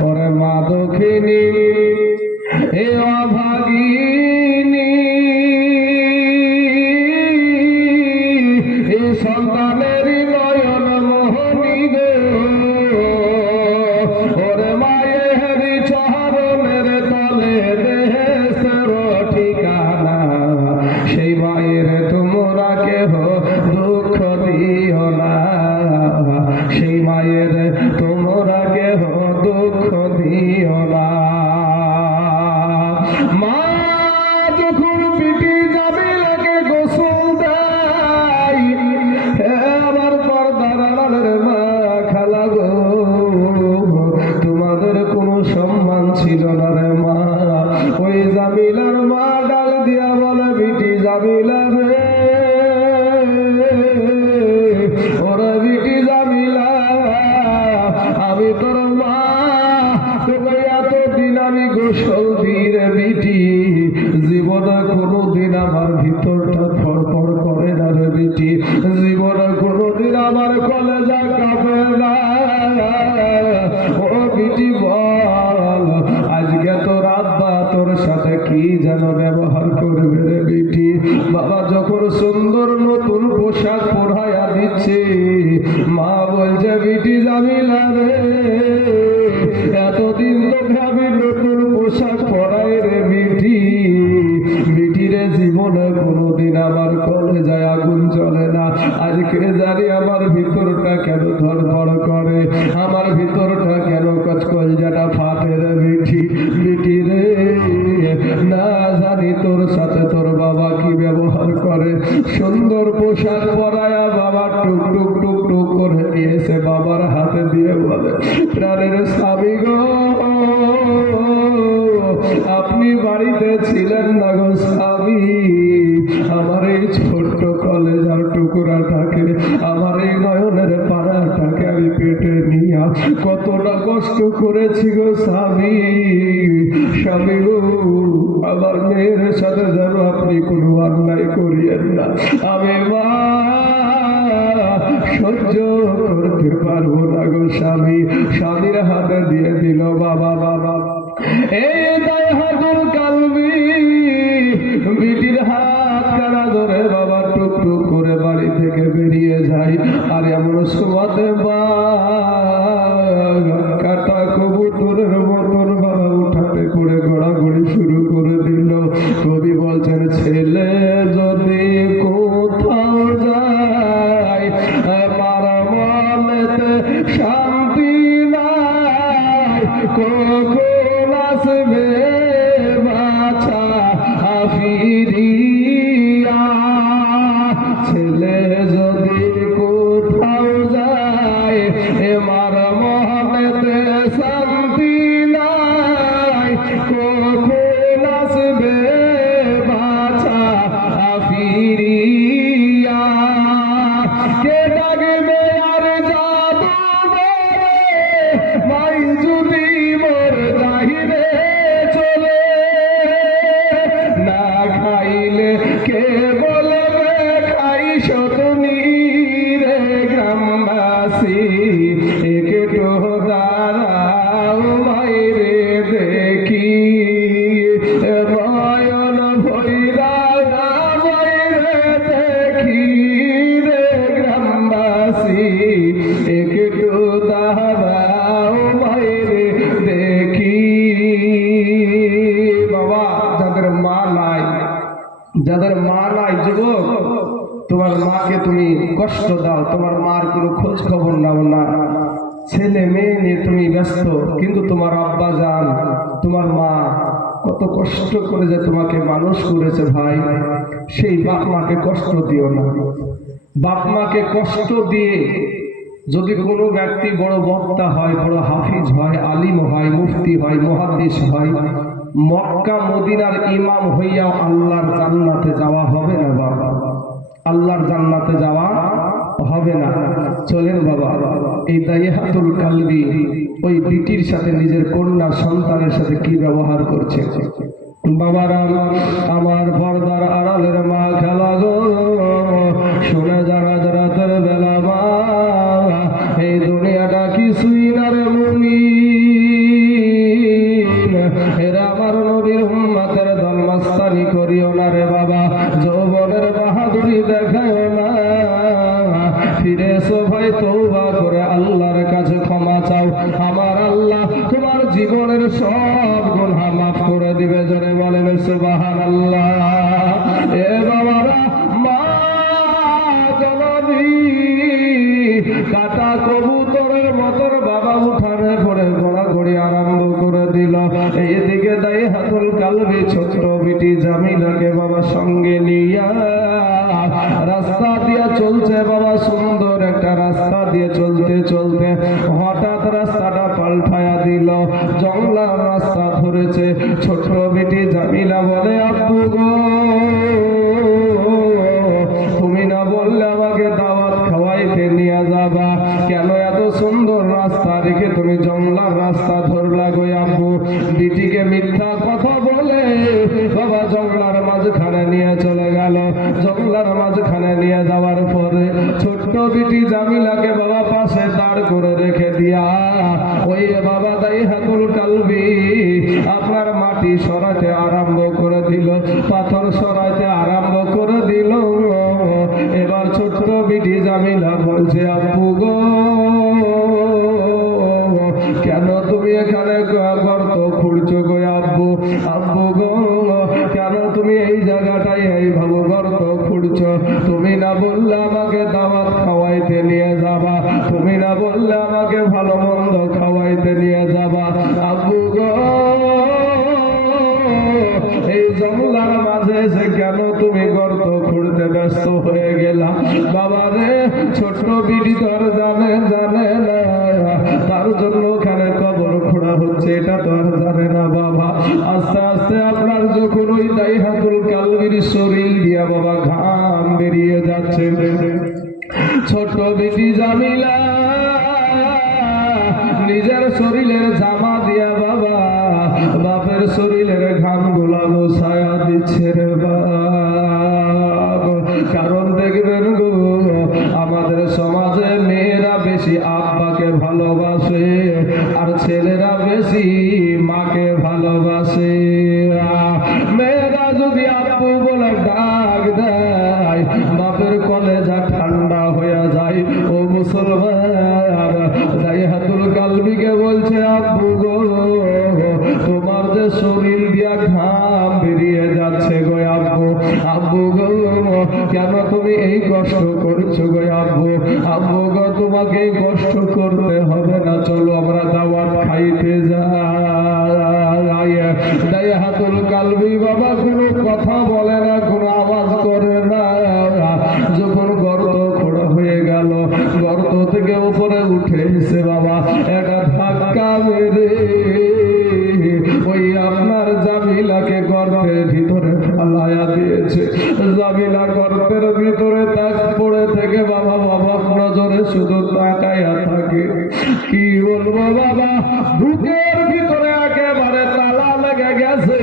ওরে মা দক্ষিণী এ অভাগিনী এ সন্তানের নয়ন মোহনী গো ওরে মায়ের চরণের তলে দেশের ঠিকানা সেই মায়ের তোমরা কেহ দুঃখ দিও না সেই মায়ের তোমরা কেহ দুঃখ দিও না মা যখন পিটি যাবে লাগে গোসল দেয় আমার পর্দার আড়ালের মা খালা গো তোমাদের কোনো সম্মান ছিল না রে মা ওই জামিলার মা ডাল দিয়া বলে বিটি জামিলা রে ওরা বিটি জামিলা আমি তোর মা তোকে এতদিন আমি গোসল দিয়ে বিটি জীবনে কোনোদিন আমার ভিতরটা ফরফর করে না রে বিটি জীবনে কোনোদিন আমার কলেজা কাঁপে না ও বিটি বল আজকে তোর আব্বা তোর সাথে কি যেন ব্যবহার করবে রে বিটি বাবা যখন সুন্দর নতুন পোশাক পরাইয়া দিচ্ছে মা বলছে বিটি জামিলা রে এতদিন তো ভাবি নতুন পোশাক পরাই রে বিটি বিটিরে জীবনে কোনোদিন আমার কলেজায় আগুন জ্বলে না আজকে জানি আমার ভিতরটা কেন ধড়ফড় করে আমার ভিতরটা কেন কচকলজাটা ফাটে রে বিটি বিটি রে না জানি তোর সাথে তোর বাবা কি ব্যবহার করে সুন্দর পোশাক পরায়া বাবা টুক টুক টুক টুক করে নিয়েছে বাবার হাতে দিয়ে বলে প্রাণের স্বামী গো আপনি বাড়িতে ছিলেন না গো স্বামী আমার এই ছোট্ট কলেজার টুকরাটাকে আমার এই নয়নের পাড়াটাকে আমি পেটে নিয়ে কতটা কষ্ট করেছি গো স্বামী স্বামী গো আমার মেয়ের সাথে যেন আপনি কোনো অন্যায় করিয়েন না আমি মা সহ্য করতে পারবো না গো স্বামী স্বামীর হাতে দিয়ে দিল বাবা বাবা এই দায় হাতুর কালবি বিটির হাত কাটা ধরে বাবা টুক টুক করে বাড়ি থেকে বেরিয়ে যায় আর এমন সময়তে বা কাটা কবুতরের মতন বাবা উঠাতে করে ঘোরাঘুরি শুরু করে দিল কবি বলছেন ছেলে যদি কোথাও যায় আমার মনেতে শান্তি নাই কখন আসবে বাছা ফিরিয়া ছেলে যদি কোথাও যায় আমার মনেতে শান্তি নাই কখন আসবে বাছা ফিরিয়া কে ডাকবে আর যাবো মাই যদি মোর যাইরে চলে না খাইলে কে বলবে খাইস তুমি রে গ্রামবাসী একটু দাঁড়াও মাইরে দেখি নয়ন ভৈরা মাইরে দেখি রে গ্রামবাসী একটু দাঁড়াও মাইরে দেখি বাবা যাদের মা নাই যুবক তোমার মাকে তুমি কষ্ট দাও তোমার মার কোনো খোঁজ খবর নাও না ছেলে মেয়ে নিয়ে তুমি ব্যস্ত কিন্তু তোমার আব্বা জান তোমার মা কত কষ্ট করে যে তোমাকে মানুষ করেছে ভাই সেই বাপ মাকে কষ্ট দিও না বাপ মাকে কষ্ট দিয়ে যদি কোনো ব্যক্তি বড় বক্তা হয় বড় হাফিজ হয় আলিম হয় মুফতি হয় মুহাদ্দিস হয় মক্কা মদিনার ইমাম হইয়াও আল্লাহর জান্নাতে যাওয়া হবে না বাবা আল্লাহর জান্নাতে যাওয়া হবে না চলেন বাবা এই দাইহাতুল কালবি ওই বিটির সাথে নিজের কন্যা সন্তানের সাথে কি ব্যবহার করছে বাবারা আমার পর্দার আড়ালের মা খেলা গো শুনে যারা যারা তোর বেলা মা এই দুনিয়াটা কিছুই না রে মুনি জীবনের সব গুনাহ মাফ করে দিবে। জোরে বলেন সুবহানাল্লাহ। এ বাবারা, মা জননী কাটা কবুতরের মতন বাবা উঠানে পড়ে ঘোরাঘুরি আরম্ভ করে দিল। এদিকে দাইহাতুল কালবি ছোট্ট বিটি জামিলাকে বাবা সঙ্গে নিয়া রাস্তা দিয়ে চলছে বাবা, সুন্দর একটা রাস্তা দিয়ে চলতে চলতে হঠাৎ রাস্তাটা পাল্টায়া দিল, জংলার রাস্তা ধরেছে। ছোট্ট বেটি জামিলা বলে, আব্বু গো, তুমি না বললে আমাকে দাওয়াত খাওয়াইতে নিয়ে যাবা, কেন এত সুন্দর রাস্তা রেখে তুমি জংলার রাস্তা ধরলা গো আব্বু? বিটিকে মিথ্যা কথা বলে বাবা জংলার মাঝখানে নিয়ে চলে গেল। জংলার মাঝখানে নিয়ে যাওয়ার পরে ছোট্ট বিটি জামিলাকে বাবা পাশে দাঁড় করে রেখে দিয়া ওই বাবা দাইহাতুল কালবি আপনার মাটি সরাতে আরম্ভ করে দিল, পাথর সরাতে আরম্ভ করে দিল। এবার ছোট্ট বিটি জামিলা বলছে, আব্বু গো, কেন তুমি এখানে গর্ত খুঁড়ছো গো আব্বু? আব্বু গো, কেন তুমি এই জায়গাটাই এইভাবে গর্ত খুঁড়ছো? তুমি না বললে আমাকে দাওয়াত খাওয়াইতে নিয়ে যাবা, তুমি না বললে আমাকে ভালো মন্দ খাওয়াইতে নিয়ে যাবা, আব্বু গো, এই জঙ্গলার মাঝে এসে কেন তুমি গর্ত খুঁড়তে ব্যস্ত হয়ে গেলা? বাবা রে, ছোট্ট বিটি তো আর জানে না তার জন্য ওখানে কবর খোঁড়া হচ্ছে, এটা তো আর জানে না বাবা। আস্তে আস্তে আপনার যখন ওই দাইহাতুল কালবির শরীর দিয়া বাবা ঘাম বেরিয়ে যাচ্ছে, ছোট্ট বেটি জামিলা নিজের শরীরের জামা দিয়া বাবা বাপের শরীরের ঘাম গুলা গোছায়া দিচ্ছে রে বাপ। কারণ দেখবেন গো, আমাদের সমাজে মেয়েরা বেশি আব্বাকে ভালোবাসে আর ছেলেরা বেশি মাকে ভালোবাসে। মেয়েরা যদি আব্বু বলে ডাক দেয়, বাপের কলেজা ঠান্ডা হয়ে যায়। ও মুসলমান, দাইহাতুল কালবিকে বলছে, আব্বু গো, তোমার যে শরীর দিয়া ঘাম বেরিয়ে যাচ্ছে গো আব্বু, আব্বু গো, কেন তুমি এই কষ্ট করছো গো আব্বু? আব্বু গো, তোমাকে কষ্ট করতে হবে না, চলো আমরা দাওয়াত খাইতে যাই। দাইহাতুল কালবি বাবা কোনো কথা বলে না, কোনো আওয়াজ করে না। যখন গর্ত খোঁড়া হয়ে গেল, গর্ত থেকে উপরে উঠে এসে বাবা একটা ধাক্কা মেরে ওই আপনার জামিলাকে গর্তের ভিতরে ফেলাইয়া দিয়েছে। জামিলা গর্তের ভিতরে তাক পড়ে থেকে বাবা বাবা নজরে শুধু তাকাইয়া থাকে। কি বলবো বাবা, বুকের ভিতরে একেবারে তালা লেগে গেছে।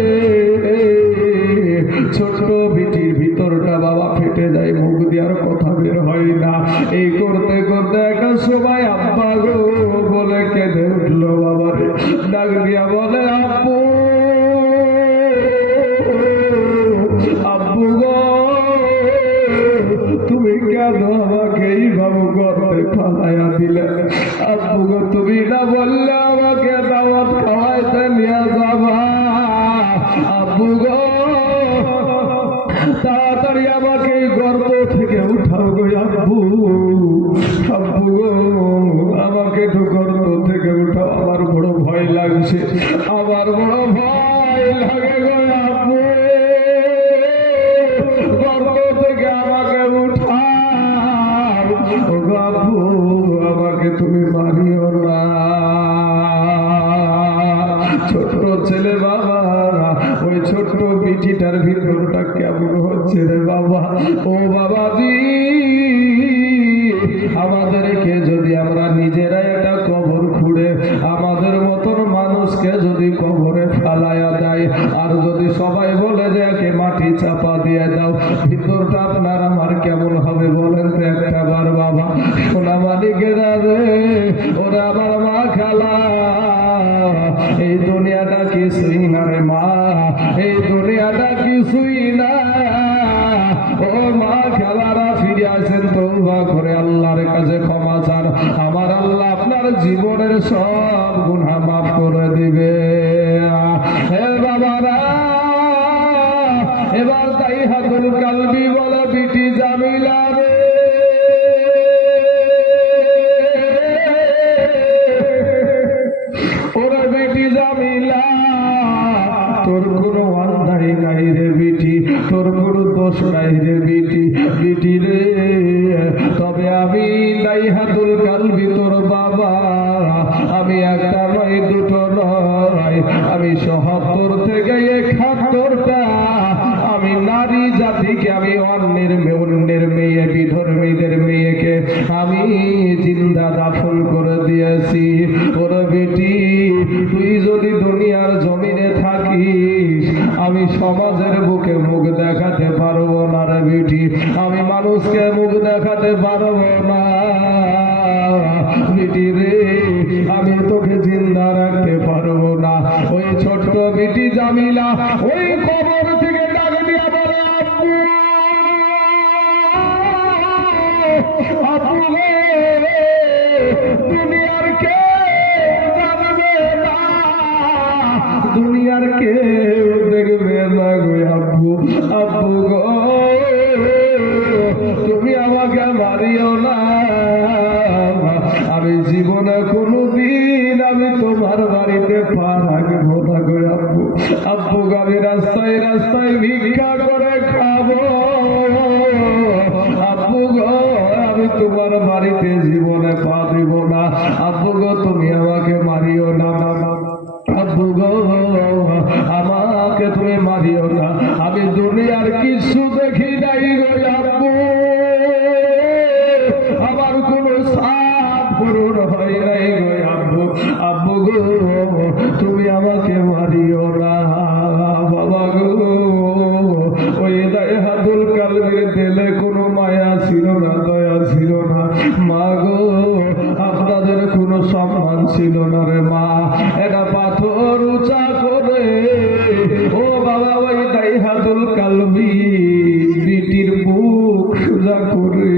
ছোট্ট বিটির ভিতরটা বাবা ফেটে যায়, মুখ দিয়ার কথা বের হয় না। এই করতে করতে একটা সময় আব্বা গো বলে কেঁদে উঠলো বাবা রে, ডাক দিয়া বলে, আব্বু, আব্বু গো, তুমি কেন আমাকে এইভাবে গর্তে ফালাইয়া দিলে? আব্বু গো, তুমি না বললে আমাকে দাওয়াত খাওয়াইতে নিয়ে যাবা? আব্বু গো, তাড়াতাড়ি আমাকে এই গর্ত থেকে উঠাও গো আব্বু, আব্বু গো, আমাকে একটু গর্ত থেকে উঠাও, আমার বড় ভয় লাগছে, আমার বড় ভয় লাগে গো আব্বু, গর্ত থেকে আমাকে উঠাও গো আব্বু, আমাকে তুমি মারিও না। ছোট্ট ছেলে বাবা, ওই ছোট্ট বিটিটার ভিতরটা কেমন হচ্ছে রে বাবা। ও বাবাজি, আমাদেরকে যদি আমরা নিজেরা একটা কবর খুঁড়ে আমাদের মতন মানুষকে যদি কবরে ফেলাইয়া দেয়, আর যদি সবাই বলে যে একে মাটি চাপা দিয়ে দাও, ভিতরটা আপনার আমার কেমন হবে বলেন তো একটা বার বাবা। সোনা মালিকেরা রে, ওরা আমার মা খালা, এই দুনিয়াটা কিছুই না রে মা, এই দুনিয়াটা কিছুই না। ও মা খালারা, ফিরে আসেন, তওবা করে আল্লাহর কাছে ক্ষমা চান। আমার আল্লাহ আপনার জীবনের সব গুনাহ মাফ করে দিবে। বিটি জামিলা, তোর কোনো অন্যায় নাই রে বিটি, তোর কোনো দোষ নাই রে বিটি, বিটি রে। তবে আমি দাইহাতুল কালবি তোর বাবা, আমি একটা নয় দুটো নয়, আমি ৭৭ থেকে ৭১টা আমি নারী জাতিকে, আমি অন্যের মেয়ে বিধর্মীদের মেয়েকে আমি জিন্দা দাফন করে দিয়েছি। ওর বেটি, তুই যদি দুনিয়ার জমিনে থাকিস, আমি সমাজের বুকে মুখ দেখাতে পারবো না রে বেটি, আমি মানুষকে মুখ দেখাতে পারবো না বেটি রে, আমি তোকে জিন্দা রাখতে পারবো না। ওই ছোট্ট বেটি জামিলা ওই কবর থেকে ডাক দিয়া বলে, আপু রে, দুনিয়ার কেউ জানবে না, দুনিয়ার কেউ দেখবে না গো আব্বু, আব্বু গো তুমি আমাকে মারিও না, আমি জীবনে কোনোদিন আমি তোমার বাড়িতে পা রাখবো না গো আব্বু, আব্বু আমি রাস্তায় রাস্তায় ভিক্ষা করে খাবো, আব্বু গো আমি তোমার বাড়িতে জীবনে পা দিব না, আব্বু গো তুমি আমাকে মারিও না, আব্বু গো আমাকে তুমি মারিও না, আমি দুনিয়ার কিছু দেখি নাই গো আব্বু, আমার কোনো সাধ পূরণ হয় নাই গো আব্বু, আব্বু গো তুমি আমাকে মারিও না বাবা গো। ওই দাইহাতুল কালবির দিলে কোনো মায়া ছিল না, দয়া ছিল না মা গো, আপনাদের কোনো সম্মান ছিল না রে মা, এটা পাথর উঁচা করে ও বাবা ওই দাইহাতুল কালবি বিটির বুক সোজা করে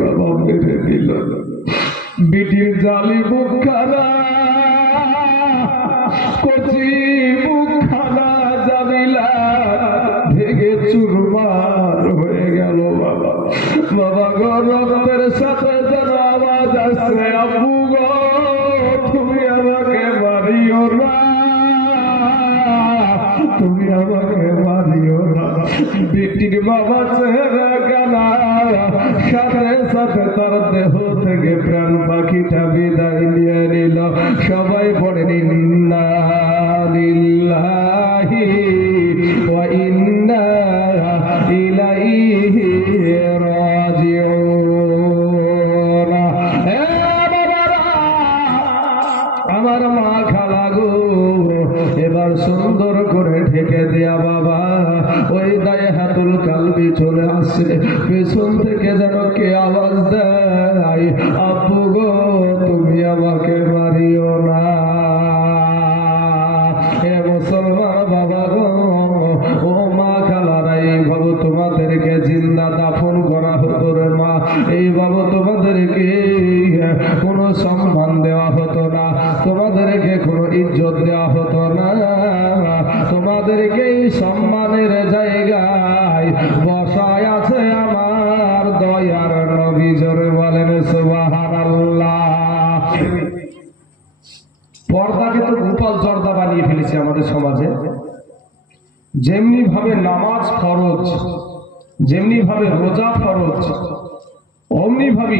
বাবা মেরে দিল, বিটির জালি বুক খানা, কচি বুক খানা জামিলা ভেঙে চুরমার হয়ে গেল বাবা, বাবা গো রক্তের সাথে যেন আওয়াজ আসছে, আব্বু গো তুমি আমাকে মারিও না, তুমি আমাকে মারিও না। বিটির বাবা চেহারা কানা, সাথে সাথে তার দেহ থেকে প্রাণ পাখিটা বিদায় নিয়ে নিল, সবাই পড়েন ইন্না লিল্লাহি ওয়া ইন্না ইলাইহি রাজিউন। আমার মা খালা গো, এবার সুন্দর করে ঢেকে দেয়া বাবা, ওই দাইহাতুল কালবি চলে আসে, পেছন থেকে যেন কে আওয়াজ দেয়, আব্বু গো তুমি আমাকে মারিও না। হে মুসলমান বাবা গো, ও মা খালারা, এইভাবে তোমাদেরকে জিন্দা দাফন করা হতো রে মা, এইভাবে তোমাদেরকে কোনো সম্মান দেওয়া হতো না, তোমাদেরকে কোনো ইজ্জত দেওয়া হতো না, তোমাদেরকে এই সম্মানের জায়গায় বসায় আছে আমার দয়ার নবী, জোরে বলেন সুবহানাল্লাহ। পর্দাকে তো গোপাল জর্দা বানিয়ে ফেলেছে আমাদের সমাজে, যেমনি ভাবে নামাজ ফরজ, যেমনি ভাবে রোজা ফরজ, অমনি ভাবে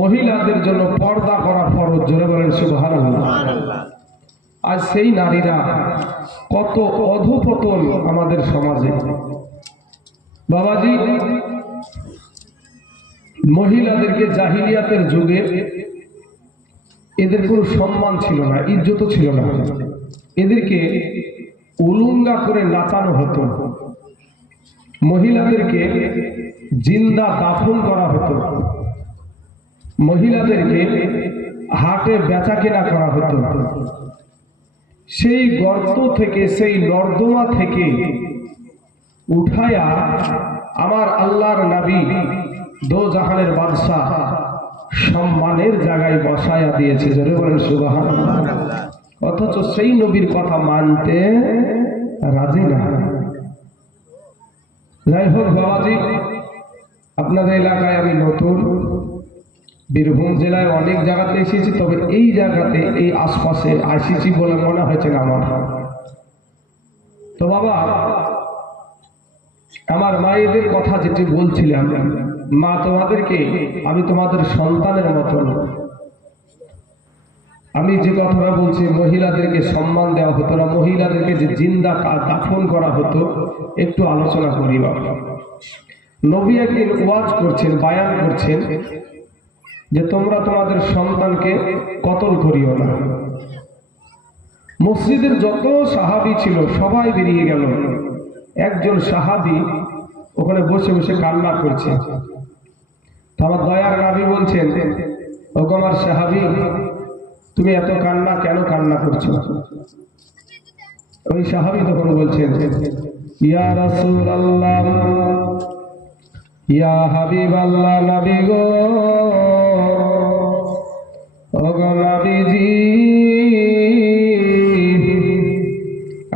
মহিলাদের জন্য পর্দা করা ফরজ, জোরে বলেন সুবহানাল্লাহ। আজ সেই নারীরা কত অধঃপতন আমাদের সমাজে বাবাজি, মহিলাদেরকে জাহিলিয়াতের যুগে এদের কোনো সম্মান ছিল না, ইজ্জত ছিল না, এদেরকে উলুঙ্গা করে নাচানো হতো, মহিলাদেরকে জিন্দা দাফন করা হতো, মহিলাদেরকে হাটে বেচা কেনা করা হতো, সেই গর্ত থেকে, সেই নর্দমা থেকে উঠায়া আমার আল্লাহর নবী দো জাহানের বাদশাহ সম্মানের জায়গায় বসায়া দিয়েছে, জোরে বলেন সুবহানাল্লাহ। অথচ সেই নবীর কথা মানতে রাজি না। যাই হোক বাবাজি, আপনাদের এলাকায় আমি নতুন, বীরভূম জেলায় অনেক জায়গাতে এসেছি, তবে এই জায়গাতে এই আশপাশে আসিছি বলে মনে হয়েছে না আমার। তো বাবা, আমার মায়েদের কথা যেটি বলছিলাম, মা তোমাদেরকে আমি তোমাদের সন্তানের মতন, আমি যে কথাটা বলছি, মহিলাদেরকে সম্মান দেওয়া হতো না, মহিলাদেরকে যে জিন্দা দাফন করা হতো, একটু আলোচনা করি বাবা। নবী একদিন ওয়াজ করছেন, বায়ান করছেন যে তোমরা তোমাদের সন্তানকে কতল করিও না। মসজিদের যত সাহাবী ছিল সবাই বেরিয়ে গেল, একজন সাহাবী ওখানে বসে বসে কান্না করছে। আমার দয়ার নবী বলছেন, ও আমার সাহাবী, তুমি এত কান্না কেন কান্না করছো? ওই সাহাবী তখন বলছেন, ইয়া রাসূলুল্লাহ, ইয়া হাবিবাল্লাহ, নবী গো, ও গো নবীজি,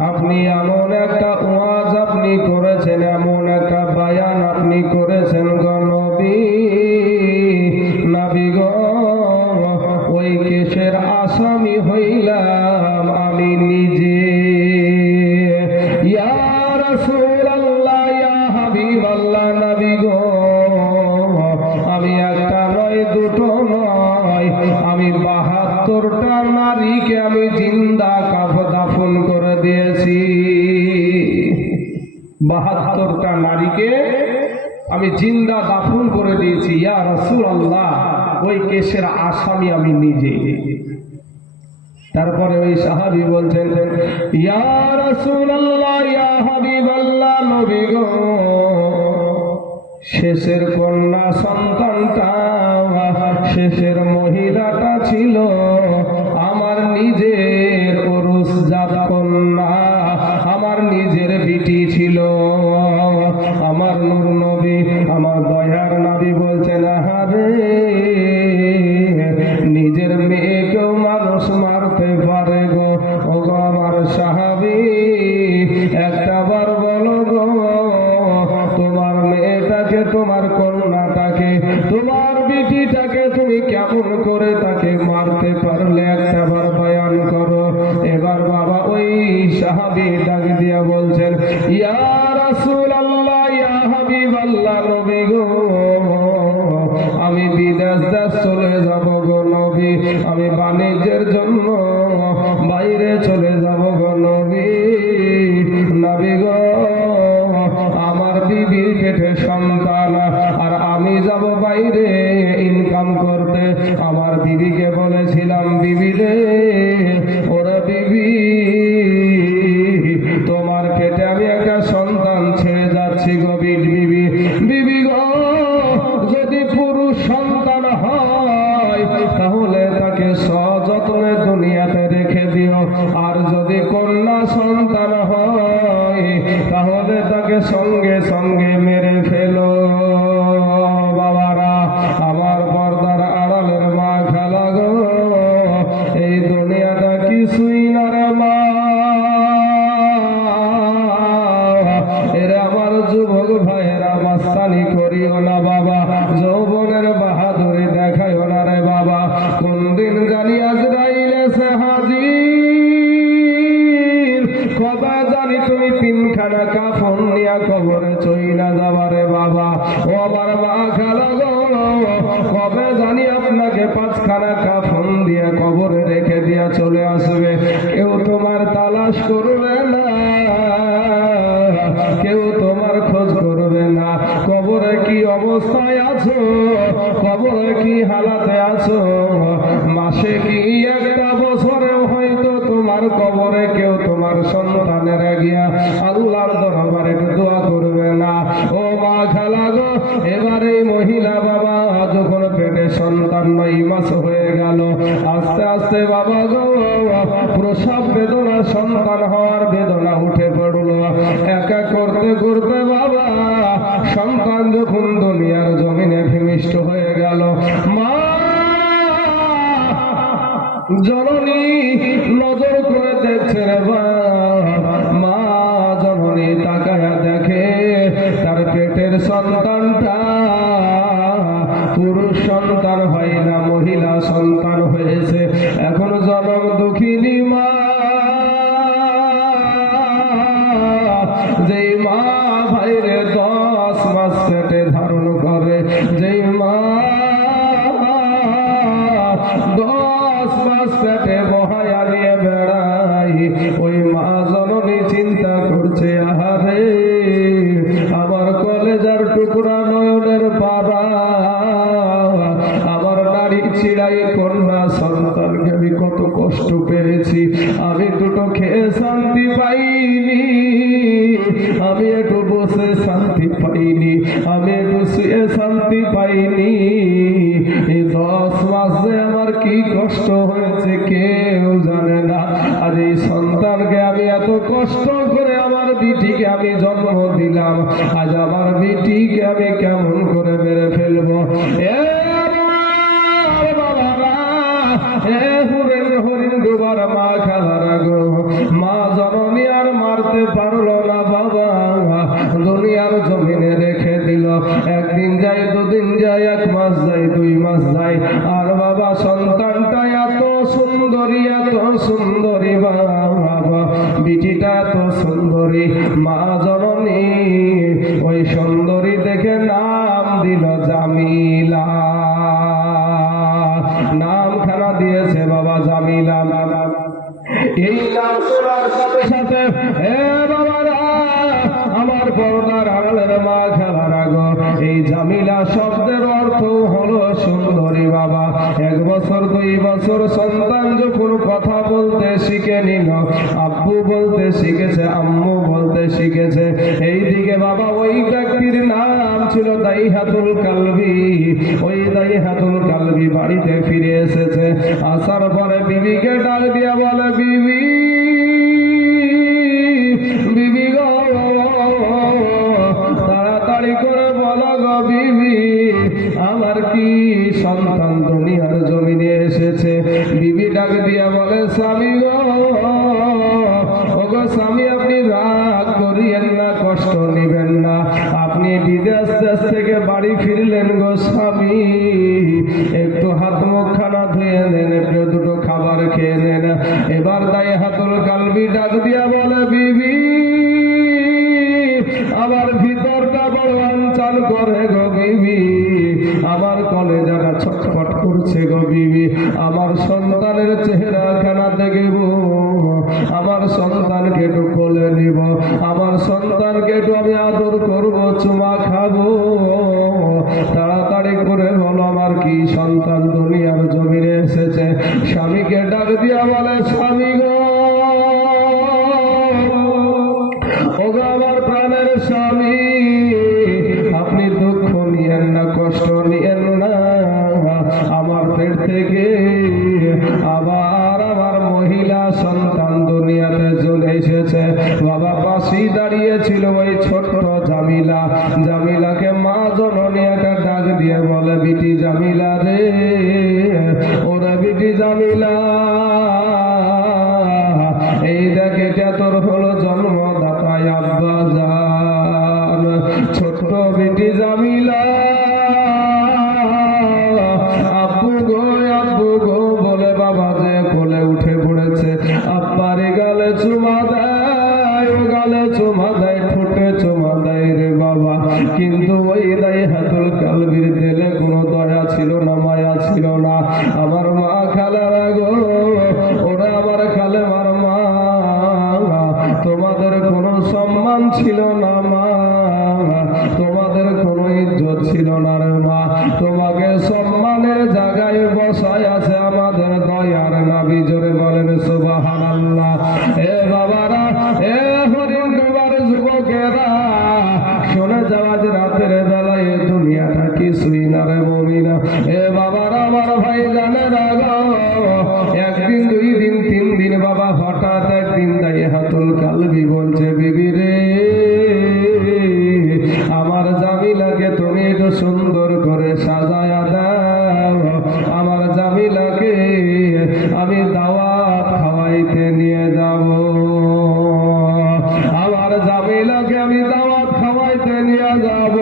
আপনি এমন একটা ওয়াজ আপনি করেছেন, এমন একটা বায়ান আপনি করেছেন গো নবী, নবী গো, ওই কেসের আসামি হইলাম আমি নিজে। ইয়া রাসূলুল্লাহ, ইয়া হাবিবাল্লাহ, নবী গো, আমি একটা নয়, দুটো নয়, আমি ৭২টা নারীকে আমি জিন্দা দাফন করে দিয়েছি। ৭২টা নারীকে আমি জিন্দা দাফন করে দিয়েছি। ইয়া রাসূলুল্লাহ, ওই কেসের আসামি আমি নিজে। তারপরে ওই সাহাবী বলছেন, ইয়া রাসূলুল্লাহ, ইয়া হাবিবাল্লাহ, নবী গো, শেষের কন্যা সন্তানটা, শেষের মহিলাটা ছিল আমার নিজের ওরসজাত কন্যা, আমার নিজের বিটি ছিল। আমার নূর নবী, আমার দয়ার নবী বলছেন, আরে নিজের মেয়েকেও মানুষ মারতে পারে গো। ও গো আমার সাহাবী, একটাবার বলো গো, তোমার মেয়েটাকে, তোমার কন্যাটাকে, তোমার বিটিটাকে তুমি কেমন করে তাকে মারতে পারলে, একটাবার বয়ান করো। এবার বাবা ওই সাহাবী ডাক দিয়া বলছেন, ইয়া রাসূলুল্লাহ, ইয়া হাবিবাল্লাহ, নবী গো, আমি বিদেশ দেশ চলে যাব গো নবী, আমি বাণিজ্যের জন্য বাইরে চলে যাব গো নবী, নবী গো, আমার বিবির পেটে সন্তান, আর আমি যাব বাইরে ইনকাম করতে। আমার বিবিকে বলেছিলাম, বিবি রে, ওরা বিবি, তোমার পেটে আমি একটা সন্তান ছেড়ে যাচ্ছি গো বিবি, বিবি গো, যদি পুরুষ সন্তান হয় তাহলে তাকে সযত্নে দুনিয়াতে রেখে দিও, আর যদি কন্যা সন্তান হয় তাহলে তাকে সঙ্গে সঙ্গে মেরে ফেলো। বাবারা, আমার পর্দার আড়ালের মা খালা গো, এই দুনিয়াটা কিছুই না রে মা। এরা আমার যুবক ভাইয়েরা, মাস্তানি করিও না বাবা, যৌবনের বাহাদুরি দেখাইও না রে বাবা। কোন দিন জানি আজরাইল এসে হাজির, কবে জানি তুমি 3খানা কাফন নিয়া কবরে চইলা যাবারে বাবা। ও আমার মা খালা গো, কবে জানি আপনাকে 5খানা কাফন দিয়া কবরে রেখে দিয়া চলে আসবে। কেউ তোমার তালাশ করবে না, কেউ তোমার খোঁজ করবে না। কবরে কি অবস্থায় আছো, কবরে কি হালাতে আছো, মাসে কি একটা বছরে হয়তো তোমার কবরে কেউ তোমার সন্তানের গিয়া আল্লাহর দরবারে দোয়া করবে না। ও মা খালা গো, এবারে মহিলা বাবা যখন পেটে সন্তান 9 মাস হয়ে গেল, আস্তে আস্তে বাবা গো প্রসব বেদনা, সন্তান হওয়ার বেদনা উঠে পড়ল। একা করতে করতে বাবা সন্তান যখন দুনিয়ার জমিনে ভূমিষ্ঠ হয়ে গেল, মা জননী নজর করে দেখছে রে মা, জননী তাকায়া দেখে তার পেটের সন্তানটা পুরুষ সন্তান হয় না, ওই মা জননী চিন্তা করছে, আহারে আমার কলেজার টুকরা নয়নের পারা, আমার নারী চিড়াই কন্যা সন্তানকে আমি কত কষ্ট পেয়েছি, আমি দুটো খেয়ে শান্তি পাইনি, আমি একটু বসে শান্তি পাইনি, আমি একটু শুয়ে শান্তি পাইনি। এই 10 মাসে আমার কি কষ্ট হয়েছে কেউ জানে না। আর এই সন্তানকে আমি এত কষ্ট করে আমার বিটিকে আমি জন্ম দিলাম, আজ আমার বিটিকে আমি কেমন করে মেরে ফেলবো। হরিণ ডুবার মা খেলার গো, মা জননী আর মারতে পারলো না বাবা, দুনিয়ার জমিনে রেখে দিল। একদিন যায়, দুদিন যায়, 1 মাস যায়, 2 মাস যায়, আর বাবা সন্তানটা এত সুন্দরী, এত সুন্দরী বাবা, বিটিটা এত সুন্দরী, মা জননী ওই সুন্দরী দেখে নাম দিল জামিলা, নামখানা দিয়েছে বাবা জামিলা। এই নাম তোলার সাথে সাথে বাবারা আমার পর্দার আড়ালের মা খেলার আগো, এই জামিলা শব্দের অর্থ হলো সুন্দরী বাবা। 1 বছর 2 বছর সন্তান যখন কথা বলতে শিখে নিল, আব্বু বলতে শিখেছে, আম্মু বলতে শিখেছে, এইদিকে বাবা ওই ব্যক্তির নাম ছিল দাইহাতুল কালবি। ওই দাইহাতুল কালবি বাড়িতে ফিরে এসেছে, আসার পরে বিবিকে ডাক দিয়া বলে, বিবি বিবি গো, তাড়াতাড়ি করে বলো গো বিবি, আমার কি সন্তান দুনিয়ার জমিনে এসেছে। বিবি ডাক দিয়া বলে, স্বামী গো, ওগো স্বামী, আপনি রাগ করিয়েন না, কষ্ট নিবেন না, আপনি বিদেশ দেশ থেকে বাড়ি ফিরলেন গো স্বামী, একটু হাত মুখখানা ধুয়ে নেন, একটু দুটো খাবার খেয়ে নেন। এবার দাইহাতুল কালবি ডাক দিয়া বলে, বিবি আমার ভিতরটা বড় আনচান করে গো বিবি, আমার কলেজাটা ছটফট করছে গো বিবি, আমার সন্তানের চেহারা খানা দেখব, আমার সন্তানকে একটু কোলে নিব, আমার সন্তানকে একটু আমি আদর করবো, চুমা খাবো, তাড়াতাড়ি করে বলো আমার কি সন্তান দুনিয়ার জমিনে এসেছে। স্বামীকে ডাক দিয়া বলে, স্বামী গো, ওগো আমার প্রাণের স্বামী, আপনি দুঃখ নিয়েন না, কষ্ট নিয়েন না, আমার পেট থেকে আবার আমার মহিলা সন্তান দুনিয়াতে চলে এসেছে। বাবা পাশেই দাঁড়িয়েছিল ওই ছোট্ট জামিলা, জামিলাকে মা জননী একটা ডাক দিয়ে বলে, বিটি জামিলা রে, ওরা বিটি জামিলা, এই দেখ এটা তোর হলো জন্মদাতা আব্বা জান, ছোট্ট বিটি জামিলা, আব্বু গো বলে বাবা যে কোলে উঠে পড়েছে, আব্বার গালে চুমা দেয়, গালে চুমা দেয়, ঠোঁটে চুমা দেয় রে বাবা। কিন্তু ওই দাইহাতুল কালবির দিলে কোনো দয়া ছিল না, মায়া ছিল না। আমার মা খালারা গো, ওরা আমার খালে মার মা, তোমাদের কোনো সম্মান ছিল না মা, তোমাদের কোনো ইজ্জত ছিল না রে মা, তোমাকে সম্মানের জায়গায় বসায় আছে আমাদের দয়ার নবী, জোরে বলেন সুবহানাল্লাহ। এ বাবারা, এ হরিণ ডুবার যুবকেরা, শুনে যাওয়া যে রাতের বেলায় দুনিয়াটা কিছুই না রে মুমিনা। এ বাবারা, আমার ভাই জানে রাগো, 1 দিন 2 দিন 3 দিন বাবা, হঠাৎ একদিন দাইহাতুল কালবি বলছে, বিবি রে, আমার জামিলাকে তুমি একটু সুন্দর করে সাজায়া দাও, আমার জামিলাকে আমি দাওয়াত খাওয়াইতে নিয়ে যাব, আমার জামিলাকে আমি দাওয়াত খাওয়াইতে নিয়ে যাব।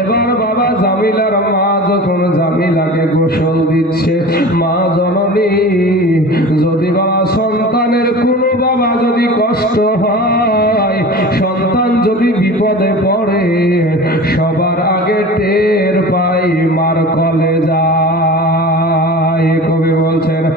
এবার বাবা জামিলার মা যখন জামিলাকে গোসল দিচ্ছে, মা জননী যদি বাবা সন্তানের কোনো বাবা যদি কষ্ট হয়, সন্তান যদি বিপদে পড়ে, সবার আগে